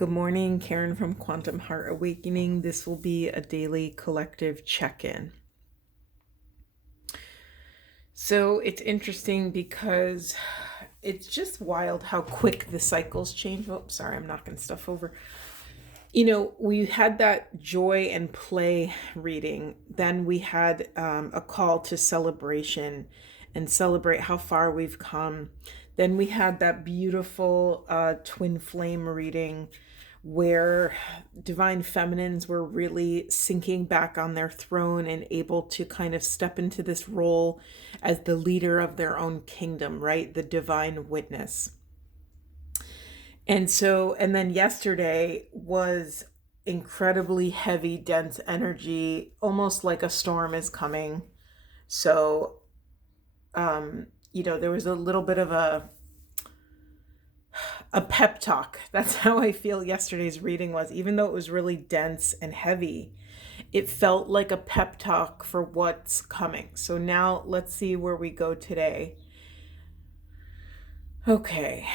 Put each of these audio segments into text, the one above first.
Good morning, Karen from Quantum Heart Awakening. This will be a daily collective check-in. So it's interesting because it's just wild how quick the cycles change. Oh, sorry, I'm knocking stuff over. You know, we had that joy and play reading. Then we had a call to celebration and celebrate how far we've come. Then we had that beautiful twin flame reading where divine feminines were really sinking back on their throne and able to kind of step into this role as the leader of their own kingdom, right? The divine witness. And then yesterday was incredibly heavy, dense energy, almost like a storm is coming. So, there was a little bit of a pep talk. That's how I feel yesterday's reading was. Even though it was really dense and heavy, it felt like a pep talk for what's coming. So now let's see where we go today. Okay.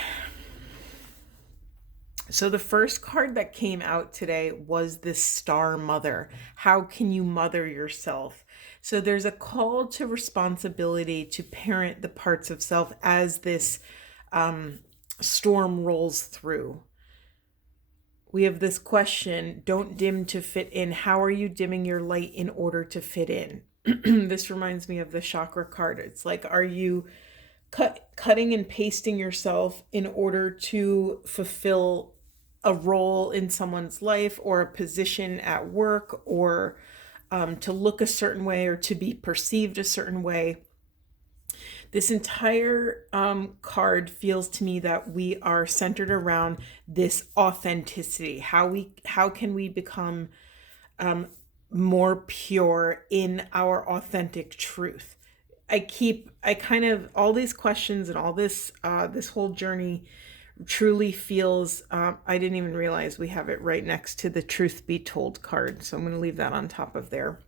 So the first card that came out today was this Star Mother. How can you mother yourself? So there's a call to responsibility to parent the parts of self as this storm rolls through. We have this question, don't dim to fit in. How are you dimming your light in order to fit in? This reminds me of the chakra card. It's like, are you cutting and pasting yourself in order to fulfill a role in someone's life or a position at work, or to look a certain way or to be perceived a certain way? This entire card feels to me that we are centered around this authenticity. How can we become more pure in our authentic truth? All these questions and all this whole journey truly feels, I didn't even realize we have it right next to the Truth Be Told card. So I'm going to leave that on top of there.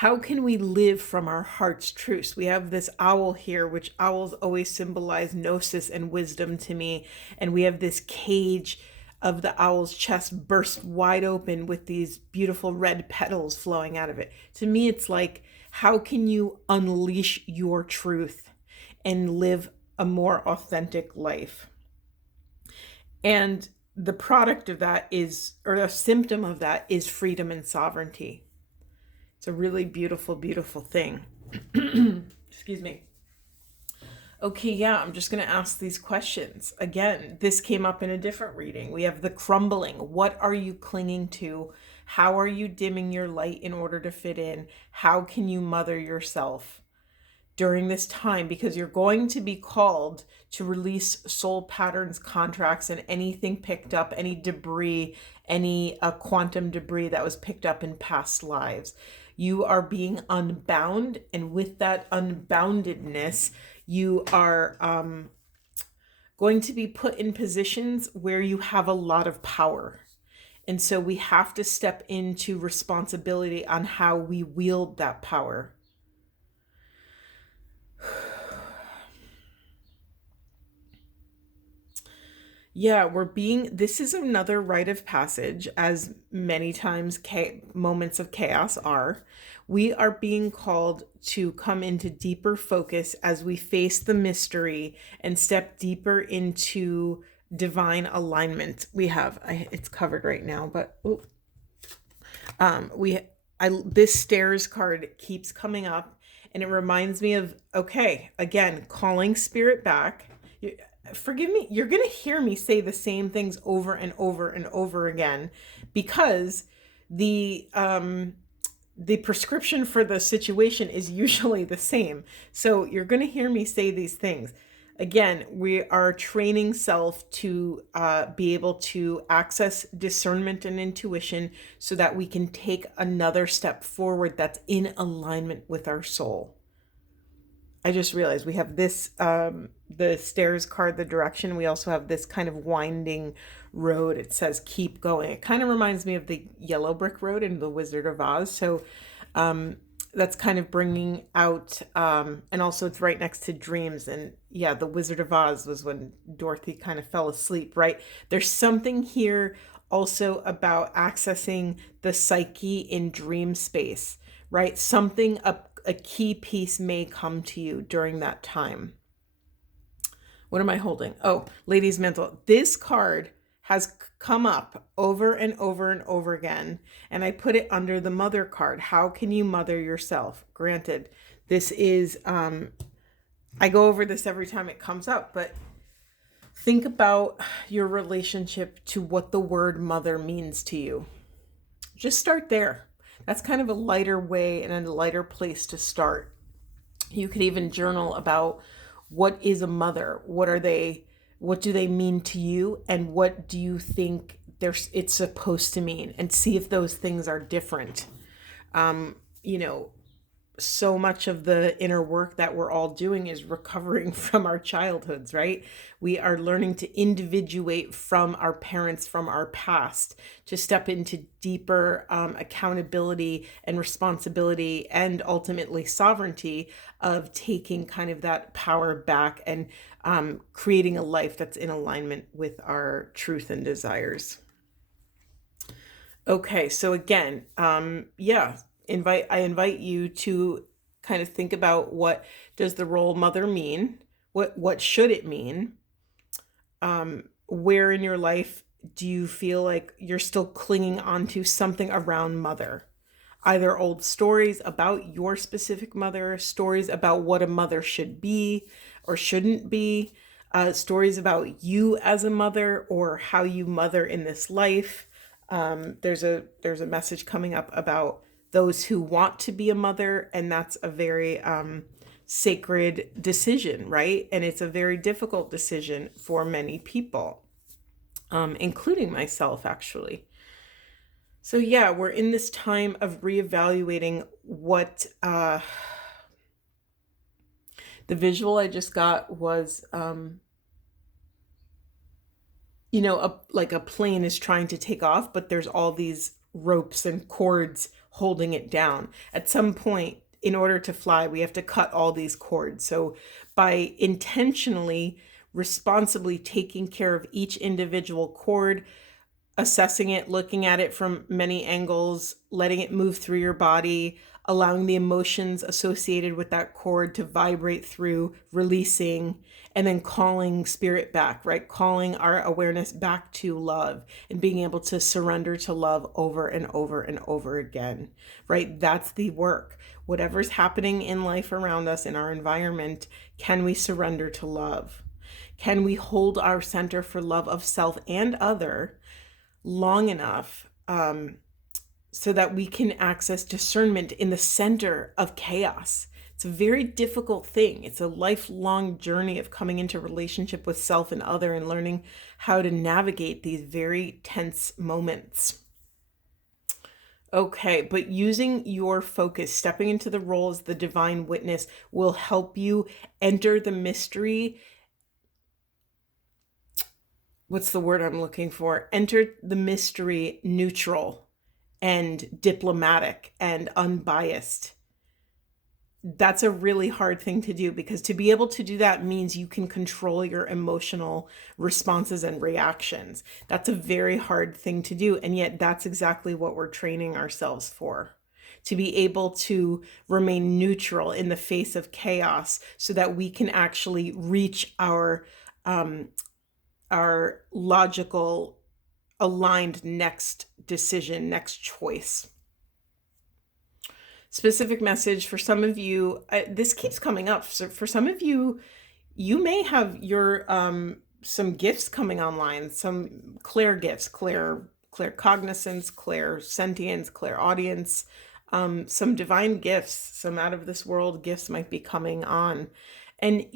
How can we live from our heart's truths? We have this owl here, which owls always symbolize gnosis and wisdom to me. And we have this cage of the owl's chest burst wide open with these beautiful red petals flowing out of it. To me, it's like, how can you unleash your truth and live a more authentic life? And the product of that is, or a symptom of that is freedom and sovereignty. It's a really beautiful, beautiful thing. Excuse me. Okay, yeah, I'm just going to ask these questions. Again, this came up in a different reading. We have the crumbling. What are you clinging to? How are you dimming your light in order to fit in? How can you mother yourself during this time? Because you're going to be called to release soul patterns, contracts, and anything picked up, any debris, any quantum debris that was picked up in past lives. You are being unbound, and with that unboundedness, you are going to be put in positions where you have a lot of power. And so we have to step into responsibility on how we wield that power. Yeah, this is another rite of passage, as many times moments of chaos are. We are being called to come into deeper focus as we face the mystery and step deeper into divine alignment. It's covered right now, but this stairs card keeps coming up, and it reminds me of, okay, again, calling spirit back. Forgive me, you're going to hear me say the same things over and over and over again, because the prescription for the situation is usually the same. So you're going to hear me say these things. Again, we are training self to be able to access discernment and intuition so that we can take another step forward that's in alignment with our soul. I just realized we have this, the stairs card, the direction. We also have this kind of winding road. It says, keep going. It kind of reminds me of the yellow brick road in The Wizard of Oz. So that's kind of bringing out, and also it's right next to dreams. And, yeah, the Wizard of Oz was when Dorothy kind of fell asleep, right? There's something here also about accessing the psyche in dream space, right? Something, a key piece may come to you during that time. What am I holding? Oh, Lady's Mantle. This card has come up over and over and over again, and I put it under the mother card. How can you mother yourself? Granted, this is, I go over this every time it comes up, but think about your relationship to what the word mother means to you. Just start there. That's kind of a lighter way and a lighter place to start. You could even journal about what is a mother? What are they? What do they mean to you? And what do you think it's supposed to mean? And see if those things are different. You know, so much of the inner work that we're all doing is recovering from our childhoods, right? We are learning to individuate from our parents, from our past, to step into deeper accountability and responsibility, and ultimately sovereignty of taking kind of that power back and creating a life that's in alignment with our truth and desires. Okay, so again, I invite you to kind of think about, what does the role mother mean? What should it mean? Where in your life do you feel like you're still clinging on to something around mother? Either old stories about your specific mother, stories about what a mother should be or shouldn't be, stories about you as a mother or how you mother in this life. There's a message coming up about those who want to be a mother, and that's a very sacred decision, right? And it's a very difficult decision for many people, including myself, actually. So yeah, we're in this time of reevaluating what the visual I just got was, like a plane is trying to take off, but there's all these ropes and cords holding it down. At some point, in order to fly, we have to cut all these cords. So by intentionally, responsibly taking care of each individual cord, assessing it, looking at it from many angles, letting it move through your body, allowing the emotions associated with that cord to vibrate through, releasing, and then calling spirit back, right? Calling our awareness back to love and being able to surrender to love over and over and over again, right? That's the work. Whatever's happening in life around us, in our environment, can we surrender to love? Can we hold our center for love of self and other long enough so that we can access discernment in the center of chaos? It's a very difficult thing. It's a lifelong journey of coming into relationship with self and other and learning how to navigate these very tense moments. Okay, but using your focus, stepping into the role as the divine witness, will help you enter the mystery. What's the word I'm looking for? Enter the mystery neutral and diplomatic and unbiased. That's a really hard thing to do, because to be able to do that means you can control your emotional responses and reactions. That's a very hard thing to do. And yet that's exactly what we're training ourselves for, to be able to remain neutral in the face of chaos so that we can actually reach our logical, aligned next decision, next choice. Specific message for some of you, this keeps coming up. So for some of you, you may have your some gifts coming online, some clear gifts, clear cognizance, clear sentience, clear audience, some divine gifts, some out of this world gifts might be coming on. And,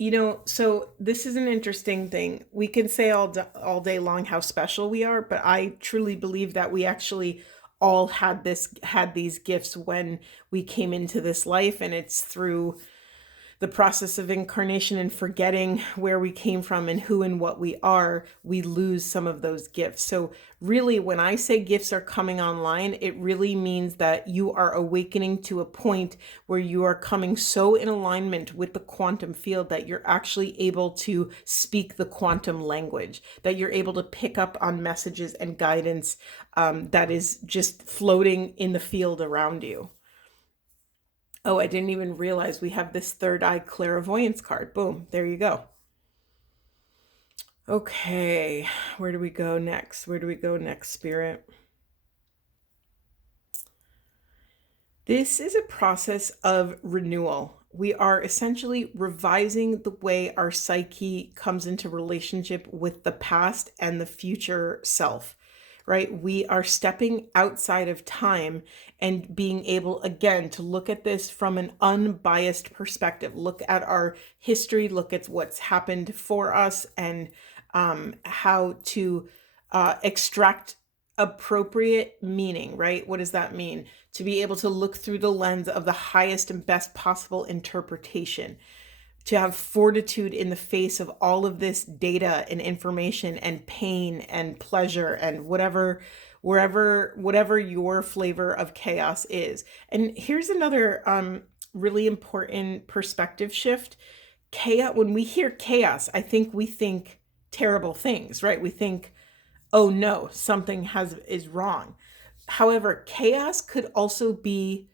so this is an interesting thing. We can say all day long how special we are, but I truly believe that we actually all had these gifts when we came into this life, and it's through the process of incarnation and forgetting where we came from and who and what we are, we lose some of those gifts. So really, when I say gifts are coming online, it really means that you are awakening to a point where you are coming so in alignment with the quantum field that you're actually able to speak the quantum language, that you're able to pick up on messages and guidance that is just floating in the field around you. Oh, I didn't even realize we have this third eye clairvoyance card. Boom, there you go. Okay, where do we go next? Where do we go next, Spirit? This is a process of renewal. We are essentially revising the way our psyche comes into relationship with the past and the future self, right? We are stepping outside of time and being able, again, to look at this from an unbiased perspective. Look at our history, look at what's happened for us, and how to extract appropriate meaning, right? What does that mean? To be able to look through the lens of the highest and best possible interpretation, to have fortitude in the face of all of this data and information and pain and pleasure and whatever your flavor of chaos is. And here's another really important perspective shift. Chaos, when we hear chaos, I think we think terrible things, right? We think, oh no, something is wrong. However, chaos could also be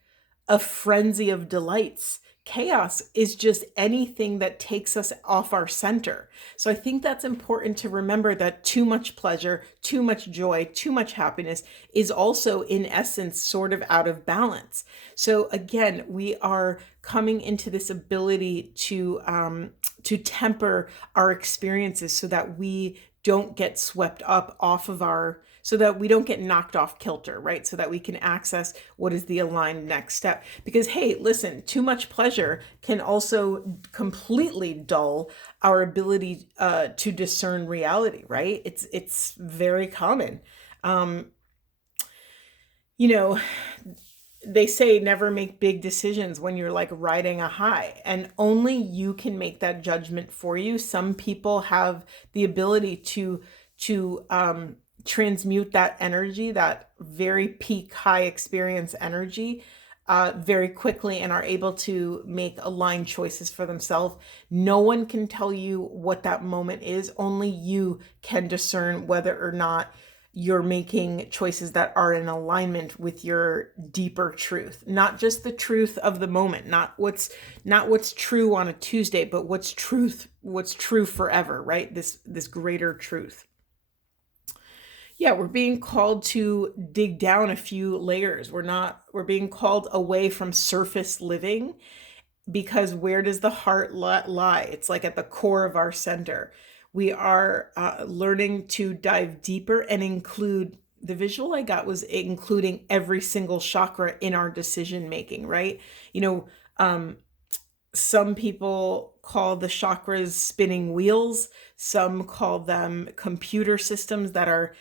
a frenzy of delights. Chaos is just anything that takes us off our center. So I think that's important to remember, that too much pleasure, too much joy, too much happiness is also in essence sort of out of balance. So again, we are coming into this ability to temper our experiences so that we don't get swept up off of so that we don't get knocked off kilter, right? So that we can access what is the aligned next step. Because, hey, listen, too much pleasure can also completely dull our ability to discern reality, right? It's very common. They say never make big decisions when you're like riding a high, and only you can make that judgment for you. Some people have the ability to transmute that energy, that very peak high experience energy, very quickly, and are able to make aligned choices for themselves. No one can tell you what that moment is. Only you can discern whether or not you're making choices that are in alignment with your deeper truth, not just the truth of the moment, not what's true on a Tuesday, but what's true forever, right? This greater truth. Yeah, we're being called to dig down a few layers. We're being called away from surface living, because where does the heart lie? It's like at the core of our center. We are learning to dive deeper and include, the visual I got was including every single chakra in our decision making, right? Some people call the chakras spinning wheels. Some call them computer systems that are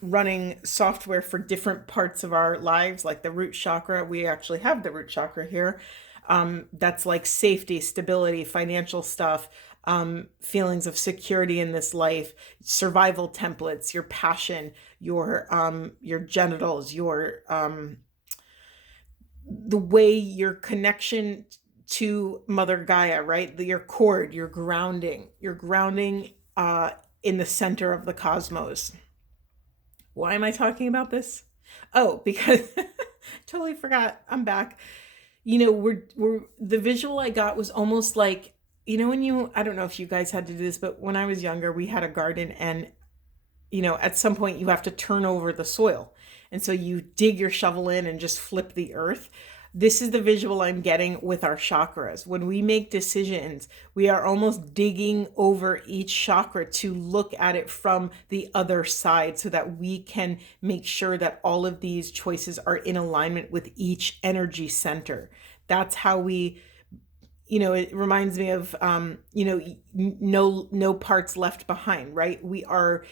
running software for different parts of our lives, like the root chakra. We actually have the root chakra here. That's like safety, stability, financial stuff, feelings of security in this life, survival templates, your passion, your genitals, the way your connection to Mother Gaia, right? Your cord, your grounding in the center of the cosmos. Why am I talking about this? Oh, because totally forgot. I'm back. We're the visual I got was almost like, I don't know if you guys had to do this, but when I was younger, we had a garden, and at some point you have to turn over the soil. And so you dig your shovel in and just flip the earth. This is the visual I'm getting with our chakras. When we make decisions, we are almost digging over each chakra to look at it from the other side, so that we can make sure that all of these choices are in alignment with each energy center. That's how we, it reminds me of, no parts left behind, right? We are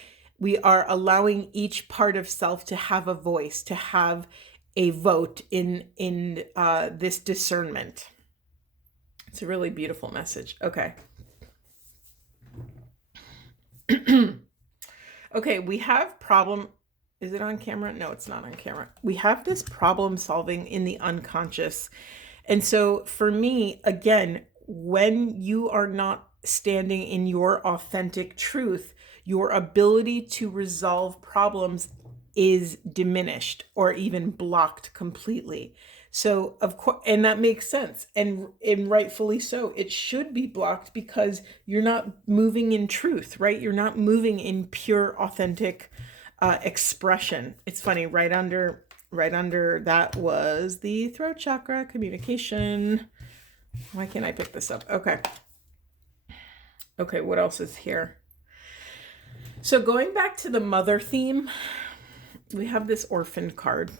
allowing each part of self to have a voice, to have a vote in this discernment. It's a really beautiful message. Okay. Okay, we have problem. Is it on camera? No, it's not on camera. We have this problem solving in the unconscious. And so for me, again, when you are not standing in your authentic truth, your ability to resolve problems is diminished or even blocked completely. So of course, and that makes sense, and rightfully so. It should be blocked because you're not moving in truth, right? You're not moving in pure, authentic expression. It's funny, right under that was the throat chakra, communication. Why can't I pick this up? Okay, what else is here? So going back to the mother theme, we have this orphan card.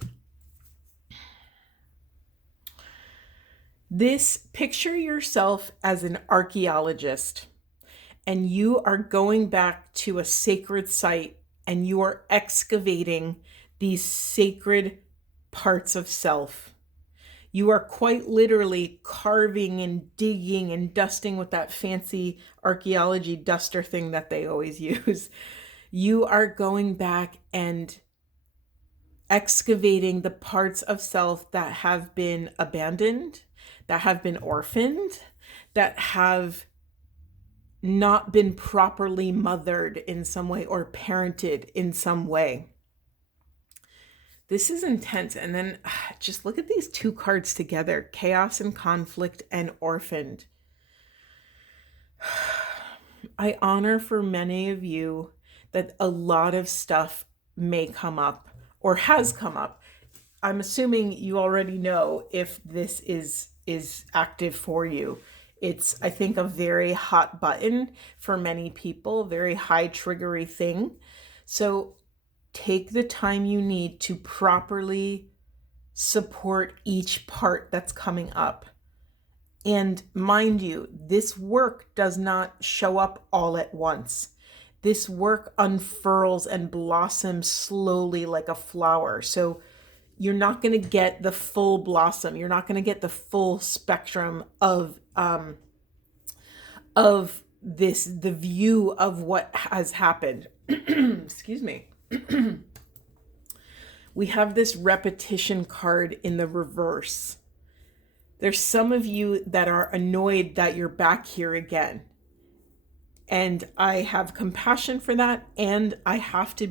This, picture yourself as an archaeologist, and you are going back to a sacred site and you are excavating these sacred parts of self. You are quite literally carving and digging and dusting with that fancy archaeology duster thing that they always use. You are going back and excavating the parts of self that have been abandoned, that have been orphaned, that have not been properly mothered in some way or parented in some way. This is intense. And then just look at these two cards together: chaos and conflict and orphaned. I honor for many of you that a lot of stuff may come up or has come up. I'm assuming you already know if this is active for you. It's, I think, a very hot button for many people, very high triggery thing. So take the time you need to properly support each part that's coming up. And mind you, this work does not show up all at once. This work unfurls and blossoms slowly like a flower. So you're not going to get the full blossom. You're not going to get the full spectrum of this, the view of what has happened. Excuse me. We have this repetition card in the reverse. There's some of you that are annoyed that you're back here again. And I have compassion for that. And I have to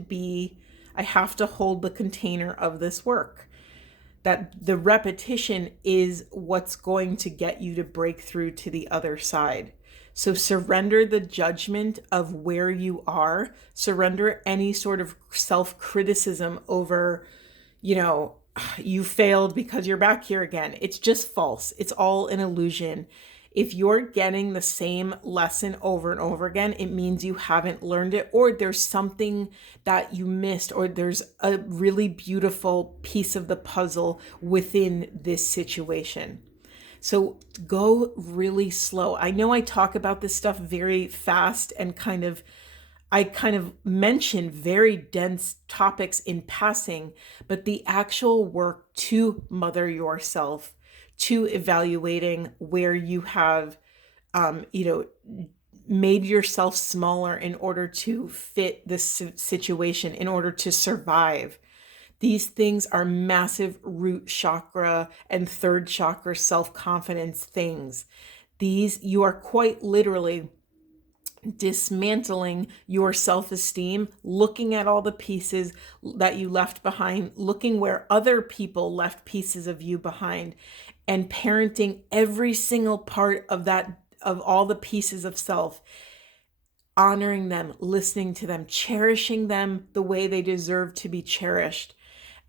hold the container of this work. That the repetition is what's going to get you to break through to the other side. So surrender the judgment of where you are. Surrender any sort of self-criticism over, you failed because you're back here again. It's just false. It's all an illusion. If you're getting the same lesson over and over again, it means you haven't learned it, or there's something that you missed, or there's a really beautiful piece of the puzzle within this situation. So go really slow. I know I talk about this stuff very fast and I kind of mention very dense topics in passing, but the actual work to mother yourself, to evaluating where you have, made yourself smaller in order to fit this situation, in order to survive. These things are massive root chakra and third chakra self-confidence things. You are quite literally dismantling your self-esteem, looking at all the pieces that you left behind, looking where other people left pieces of you behind, and parenting every single part of that, of all the pieces of self, honoring them, listening to them, cherishing them the way they deserve to be cherished.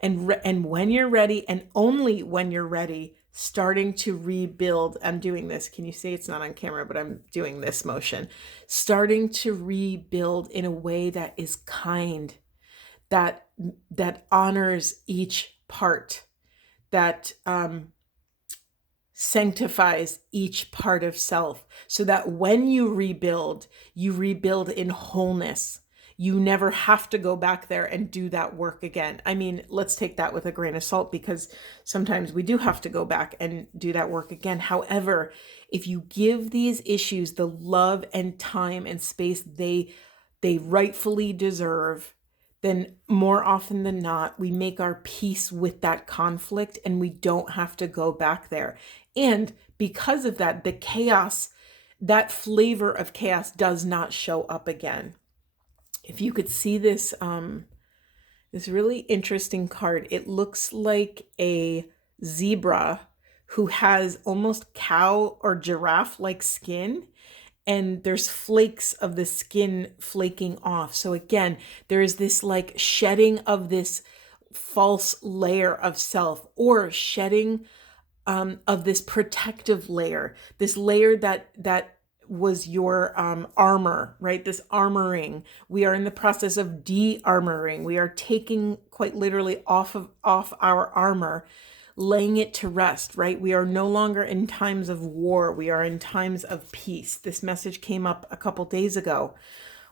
And when you're ready, and only when you're ready, starting to rebuild. I'm doing this. Can you see it's not on camera, but I'm doing this motion. Starting to rebuild in a way that is kind, that honors each part, that sanctifies each part of self, so that when you rebuild in wholeness. you never have to go back there and do that work again. I mean, let's take that with a grain of salt, because sometimes we do have to go back and do that work again. However, if you give these issues the love and time and space they rightfully deserve, then more often than not, we make our peace with that conflict and we don't have to go back there. And because of that, the chaos, that flavor of chaos does not show up again. If you could see this, this really interesting card, it looks like a zebra who has almost cow or giraffe like skin, and there's flakes of the skin flaking off. So again, there is this like shedding of this false layer of self, or shedding of this protective layer, this layer that was your armor, right? This armoring. We are in the process of de-armoring. We are taking quite literally off our armor, laying it to rest, right? We are no longer in times of war. We are in times of peace. This message came up a couple days ago.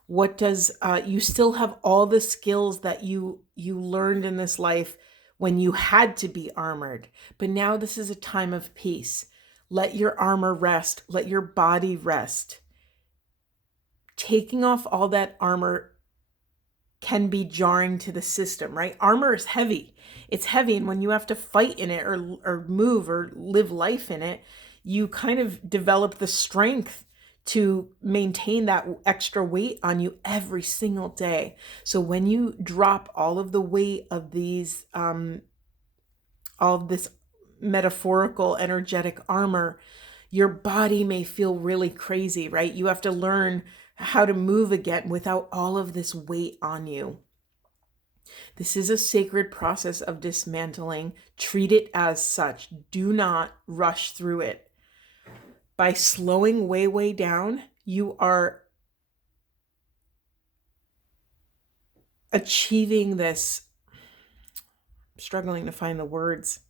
What does you still have all the skills that you learned in this life when you had to be armored, but now this is a time of peace. Let your armor rest. Let your body rest. Taking off all that armor can be jarring to the system, right? Armor is heavy. It's heavy, and when you have to fight in it or move or live life in it, you kind of develop the strength to maintain that extra weight on you every single day. So when you drop all of the weight of these, all of this metaphorical energetic armor, your body may feel really crazy, right? You have to learn how to move again without all of this weight on you. This is a sacred process of dismantling. Treat it as such. Do not rush through it. By slowing way down, you are achieving this. I'm struggling to find the words.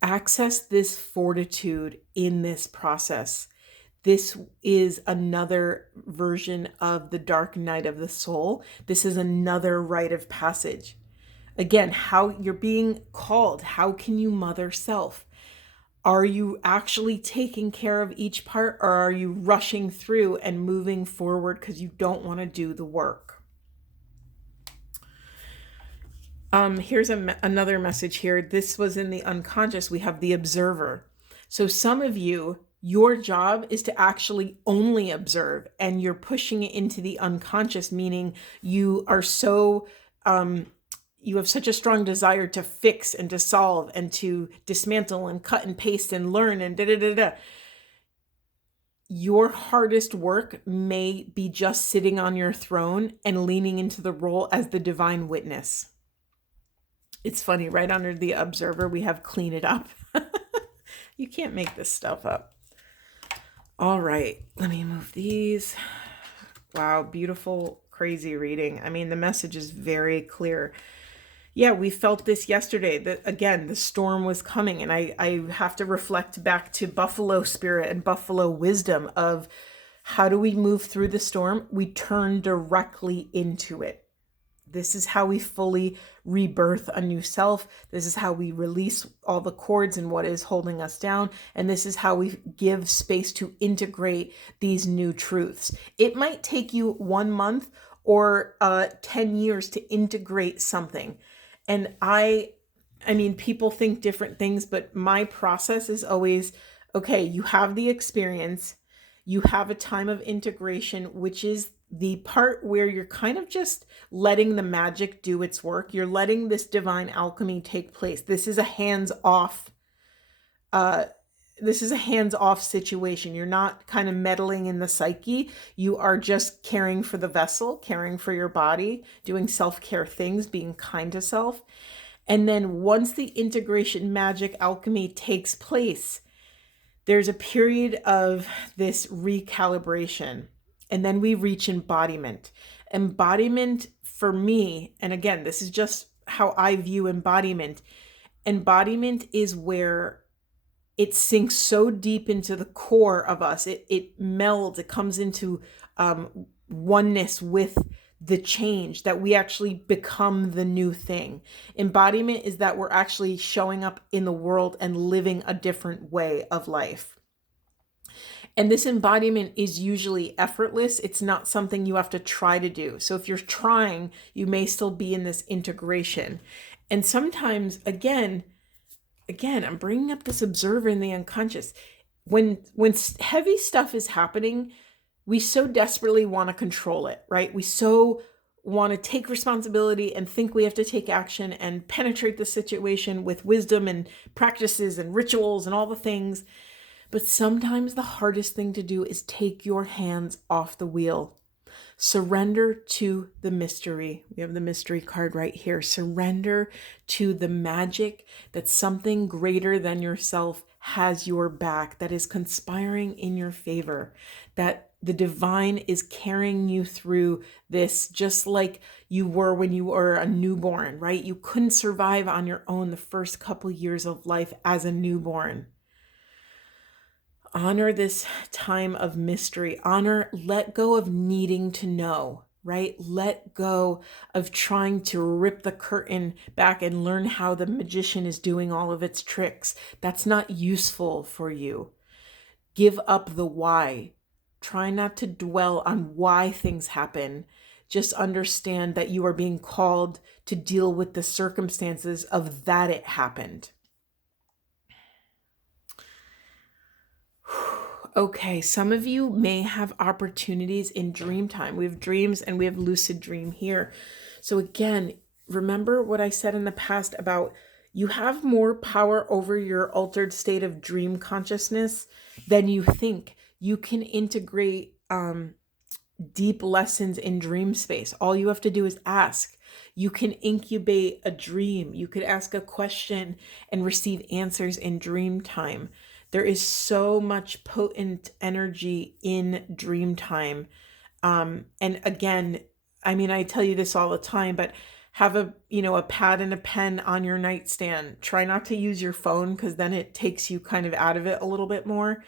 Access this fortitude in this process. This is another version of the dark night of the soul. This is another rite of passage. Again, how you're being called. How can you mother self? Are you actually taking care of each part, or are you rushing through and moving forward because you don't want to do the work? Here's another message here. This was in the unconscious. We have the observer. So some of you, your job is to actually only observe, and you're pushing it into the unconscious, meaning you are so, you have such a strong desire to fix and to solve and to dismantle and cut and paste and learn and da-da-da-da. Your hardest work may be just sitting on your throne and leaning into the role as the divine witness. It's funny, right under the observer, we have clean it up. You can't make this stuff up. All right, let me move these. Wow, beautiful, crazy reading. I mean, the message is very clear. Yeah, we felt this yesterday, that again, the storm was coming, and I have to reflect back to Buffalo spirit and Buffalo wisdom of how do we move through the storm? We turn directly into it. This is how we fully rebirth a new self. This is how we release all the cords and what is holding us down. And this is how we give space to integrate these new truths. It might take you 1 month or 10 years to integrate something. And I mean, people think different things, but my process is always, okay, you have the experience, you have a time of integration, which is the part where you're kind of just letting the magic do its work. You're letting this divine alchemy take place. This is a hands-off situation. You're not kind of meddling in the psyche. You are just caring for the vessel, caring for your body, doing self-care things, being kind to self. And then once the integration magic alchemy takes place, there's a period of this recalibration. And then we reach embodiment. Embodiment for me, and again, this is just how I view embodiment. Embodiment is where it sinks so deep into the core of us. It melds, it comes into oneness with the change, that we actually become the new thing. Embodiment is that we're actually showing up in the world and living a different way of life. And this embodiment is usually effortless. It's not something you have to try to do. So if you're trying, you may still be in this integration. And sometimes, again, I'm bringing up this observer in the unconscious. When heavy stuff is happening, we so desperately want to control it, right? We so want to take responsibility and think we have to take action and penetrate the situation with wisdom and practices and rituals and all the things. But sometimes the hardest thing to do is take your hands off the wheel. Surrender to the mystery. We have the mystery card right here. Surrender to the magic that something greater than yourself has your back, that is conspiring in your favor, that the divine is carrying you through this, just like you were when you were a newborn, right? You couldn't survive on your own the first couple years of life as a newborn. Honor this time of mystery. Let go of needing to know, right? Let go of trying to rip the curtain back and learn how the magician is doing all of its tricks. That's not useful for you. Give up the why. Try not to dwell on why things happen. Just understand that you are being called to deal with the circumstances of that it happened. Okay, some of you may have opportunities in dream time. We have dreams and we have lucid dream here. So again, remember what I said in the past about you have more power over your altered state of dream consciousness than you think. You can integrate deep lessons in dream space. All you have to do is ask. You can incubate a dream. You could ask a question and receive answers in dream time. There is so much potent energy in dream time. And again, I mean, I tell you this all the time, but have a pad and a pen on your nightstand. Try not to use your phone because then it takes you kind of out of it a little bit more.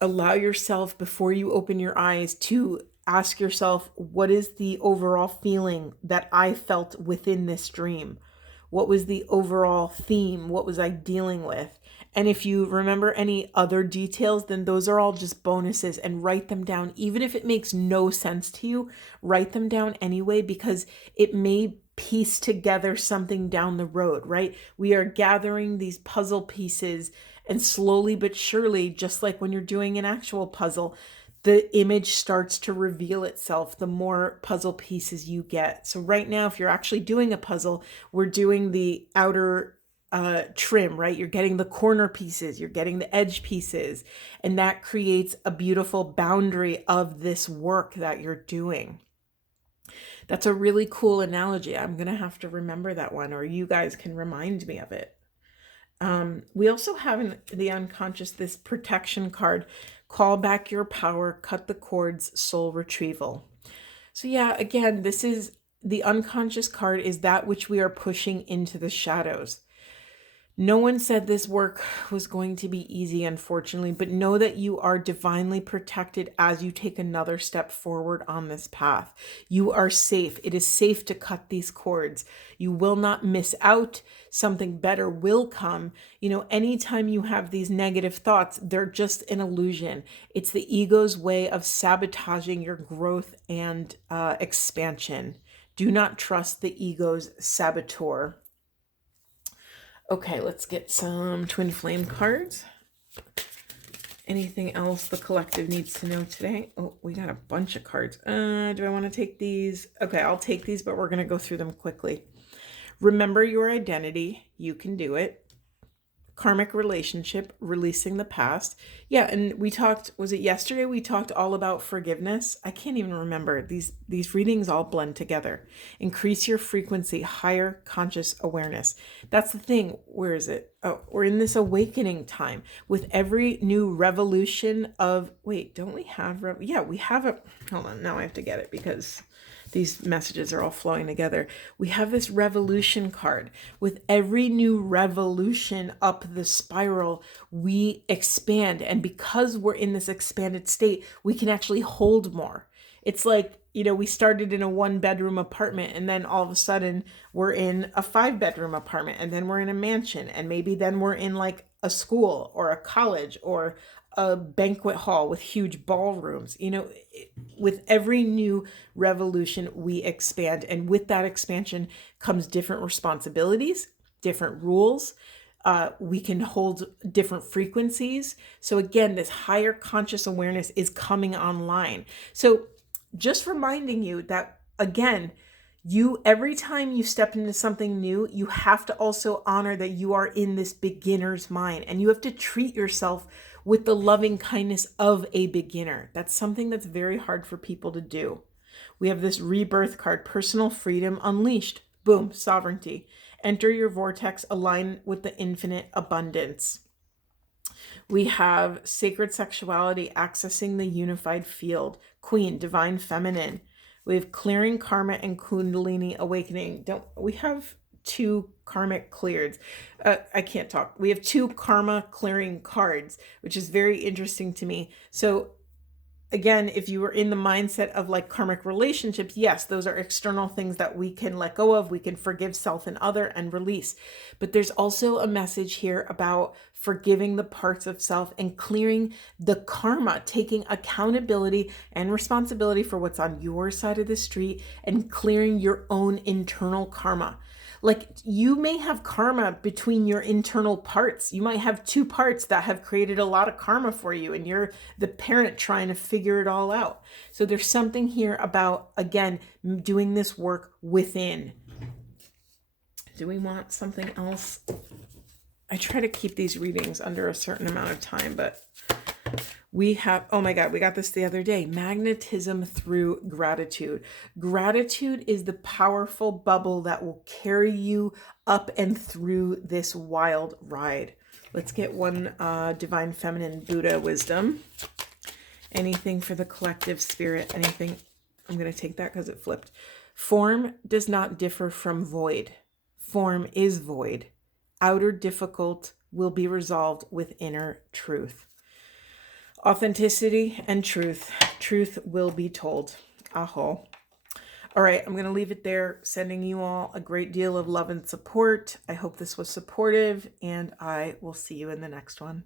Allow yourself, before you open your eyes, to ask yourself, what is the overall feeling that I felt within this dream? What was the overall theme? What was I dealing with? And if you remember any other details, then those are all just bonuses, and write them down. Even if it makes no sense to you, write them down anyway, because it may piece together something down the road, right? We are gathering these puzzle pieces, and slowly but surely, just like when you're doing an actual puzzle, the image starts to reveal itself the more puzzle pieces you get. So right now, if you're actually doing a puzzle, we're doing the outer trim, right? You're getting the corner pieces, you're getting the edge pieces, and that creates a beautiful boundary of this work that you're doing. That's a really cool analogy. I'm going to have to remember that one, or you guys can remind me of it. We also have in the unconscious this protection card, call back your power, cut the cords, soul retrieval. So yeah, again, this is the unconscious card, is that which we are pushing into the shadows. No one said this work was going to be easy, unfortunately, but know that you are divinely protected as you take another step forward on this path. You are safe. It is safe to cut these cords. You will not miss out. Something better will come. Anytime you have these negative thoughts, they're just an illusion. It's the ego's way of sabotaging your growth and expansion. Do not trust the ego's saboteur. Okay, let's get some twin flame cards. Anything else the collective needs to know today? Oh, we got a bunch of cards. Do I want to take these? Okay, I'll take these, but we're going to go through them quickly. Remember your identity. You can do it. Karmic relationship, releasing the past. Yeah, and we talked, was it yesterday? We talked all about forgiveness. I can't even remember. These readings all blend together. Increase your frequency, higher conscious awareness. That's the thing. Where is it? we're in this awakening time with every new revolution of, wait, don't we have, yeah, we have a, hold on, now I have to get it because these messages are all flowing together. We have this revolution card. With every new revolution up the spiral, we expand. And because we're in this expanded state, we can actually hold more. It's like, we started in a 1-bedroom apartment, and then all of a sudden we're in a 5-bedroom apartment, and then we're in a mansion, and maybe then we're in like a school or a college or a banquet hall with huge ballrooms. With every new revolution, we expand. And with that expansion comes different responsibilities, different rules. We can hold different frequencies. So again, this higher conscious awareness is coming online. So just reminding you that, again, every time you step into something new, you have to also honor that you are in this beginner's mind, and you have to treat yourself with the loving kindness of a beginner. That's something that's very hard for people to do. We have this rebirth card, personal freedom unleashed. Boom, sovereignty. Enter your vortex, align with the infinite abundance. We have sacred sexuality, accessing the unified field. Queen, divine feminine. We have clearing karma and kundalini awakening. We have 2 karmic cleared. I can't talk. We have 2 karma clearing cards, which is very interesting to me. So again, if you were in the mindset of like karmic relationships, yes, those are external things that we can let go of. We can forgive self and other and release. But there's also a message here about forgiving the parts of self and clearing the karma, taking accountability and responsibility for what's on your side of the street and clearing your own internal karma. Like, you may have karma between your internal parts. You might have 2 parts that have created a lot of karma for you, and you're the parent trying to figure it all out. So there's something here about, again, doing this work within. Do we want something else? I try to keep these readings under a certain amount of time, but we have, oh my God, we got this the other day. Magnetism through gratitude. Gratitude is the powerful bubble that will carry you up and through this wild ride. Let's get one divine feminine Buddha wisdom. Anything for the collective spirit, anything. I'm going to take that because it flipped. Form does not differ from void. Form is void. Outer difficult will be resolved with inner truth. Authenticity and truth. Truth will be told. Aho. All right, I'm going to leave it there. Sending you all a great deal of love and support. I hope this was supportive, and I will see you in the next one.